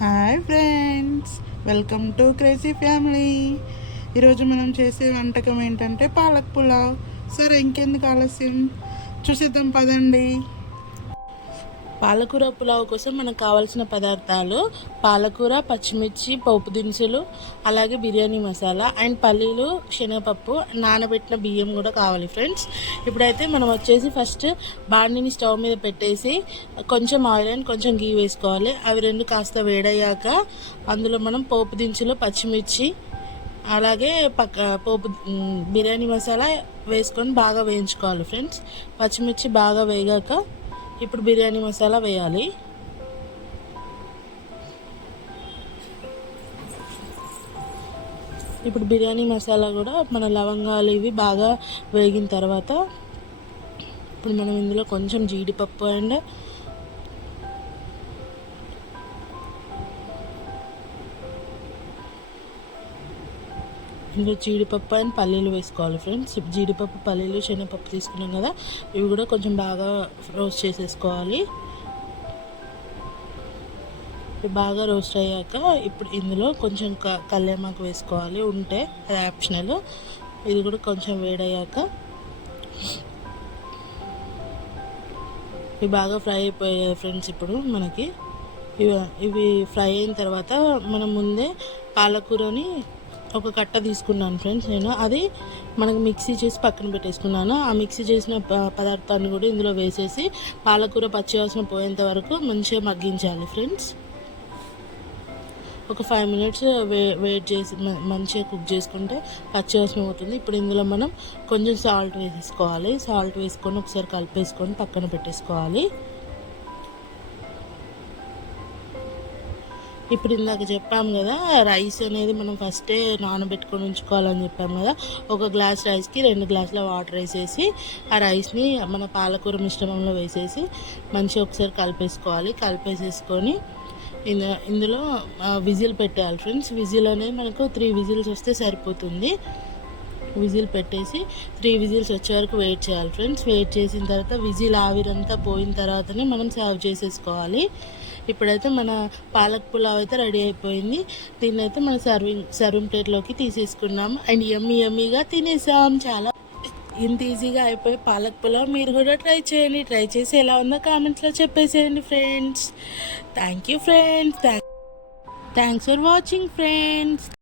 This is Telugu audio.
Hi friends, welcome to crazy family. ఈరోజు మనం చేసే వంటకం ఏంటంటే పాలక్ పులావ్. సరే ఇంకెందుకు ఆలస్యం, చూసేద్దాం పదండి. పాలకూర పులావ్ కోసం మనకు కావాల్సిన పదార్థాలు పాలకూర, పచ్చిమిర్చి, పోపు దినుసులు, అలాగే బిర్యానీ మసాలా అండ్ పల్లీలు, శనగపప్పు, నానబెట్టిన బియ్యం కూడా కావాలి ఫ్రెండ్స్. ఇప్పుడైతే మనం వచ్చేసి ఫస్ట్ బాండిని స్టవ్ మీద పెట్టేసి కొంచెం ఆయిల్ అండ్ కొంచెం గీ వేసుకోవాలి. అవి రెండు కాస్త వేడయ్యాక అందులో మనం పోపు దినుసులు, పచ్చిమిర్చి, అలాగే బిర్యానీ మసాలా వేసుకొని బాగా వేయించుకోవాలి ఫ్రెండ్స్. పచ్చిమిర్చి బాగా వేగాక ఇప్పుడు బిర్యానీ మసాలా వేయాలి. ఇప్పుడు బిర్యానీ మసాలా కూడా మన లవంగాలు ఇవి బాగా వేగిన తర్వాత ఇప్పుడు మనం ఇందులో కొంచెం జీడిపప్పు అండ్ ఇందులో జీడిపప్పు అండ్ పల్లీలు వేసుకోవాలి ఫ్రెండ్స్. జీడిపప్పు, పల్లీలు, శనగపప్పు తీసుకున్నాం కదా, ఇవి కూడా కొంచెం బాగా రోస్ట్ చేసేసుకోవాలి. బాగా రోస్ట్ అయ్యాక ఇప్పుడు ఇందులో కొంచెం కల్లేమాకు వేసుకోవాలి, ఉంటే అది ఆప్షనల్. ఇది కూడా కొంచెం వేడయ్యాక ఇవి బాగా ఫ్రై అయిపోయాయి ఫ్రెండ్స్. ఇప్పుడు మనకి ఇవి ఫ్రై అయిన తర్వాత మనం ముందే పాలకూరని ఒక కట్ట తీసుకున్నాను ఫ్రెండ్స్. నేను అది మనకు మిక్సీ చేసి పక్కన పెట్టేసుకున్నాను. ఆ మిక్సీ చేసిన పదార్థాన్ని కూడా ఇందులో వేసేసి పాలకూర పచ్చివాసన పోయేంత వరకు మంచిగా మగ్గించాలి ఫ్రెండ్స్. ఒక 5 minutes వెయిట్ చేసి మంచిగా కుక్ చేసుకుంటే పచ్చివాసన పోతుంది. ఇప్పుడు ఇందులో మనం కొంచెం సాల్ట్ వేసేసుకోవాలి. సాల్ట్ వేసుకొని ఒకసారి కలిపేసుకొని పక్కన పెట్టేసుకోవాలి. ఇప్పుడు ఇందాక చెప్పాము కదా, రైస్ అనేది మనం ఫస్టే నానబెట్టుకొని ఉంచుకోవాలని చెప్పాము కదా. ఒక గ్లాస్ రైస్కి 2 గ్లాసుల వాటర్ వేసేసి ఆ రైస్ని మన పాలకూర మిశ్రమంలో వేసేసి మంచిగా ఒకసారి కలిపేసేసుకొని ఇందులో విజిల్ పెట్టాలి ఫ్రెండ్స్. విజిల్ అనేది మనకు 3 విజిల్స్ వస్తే సరిపోతుంది. విజిల్ పెట్టేసి 3 విజిల్స్ వచ్చే వరకు వెయిట్ చేయాలి ఫ్రెండ్స్. వెయిట్ చేసిన తర్వాత విజిల్ ఆవిరంతా పోయిన తర్వాతనే మనం సర్వ్ చేసేసుకోవాలి. ఇప్పుడైతే మన పాలక్ పులావ్ అయితే రెడీ అయిపోయింది. దీన్ని అయితే మన సర్వింగ్ ప్లేట్లోకి తీసేసుకున్నాం అండ్ యమ్మీగా తినేసాం. చాలా ఇంత ఈజీగా అయిపోయి పాలక్ పులావ్ మీరు కూడా ట్రై చేయండి. ట్రై చేసి ఎలా ఉందో కామెంట్స్లో చెప్పేసేయండి friends. Thank you friends. Thanks for watching friends.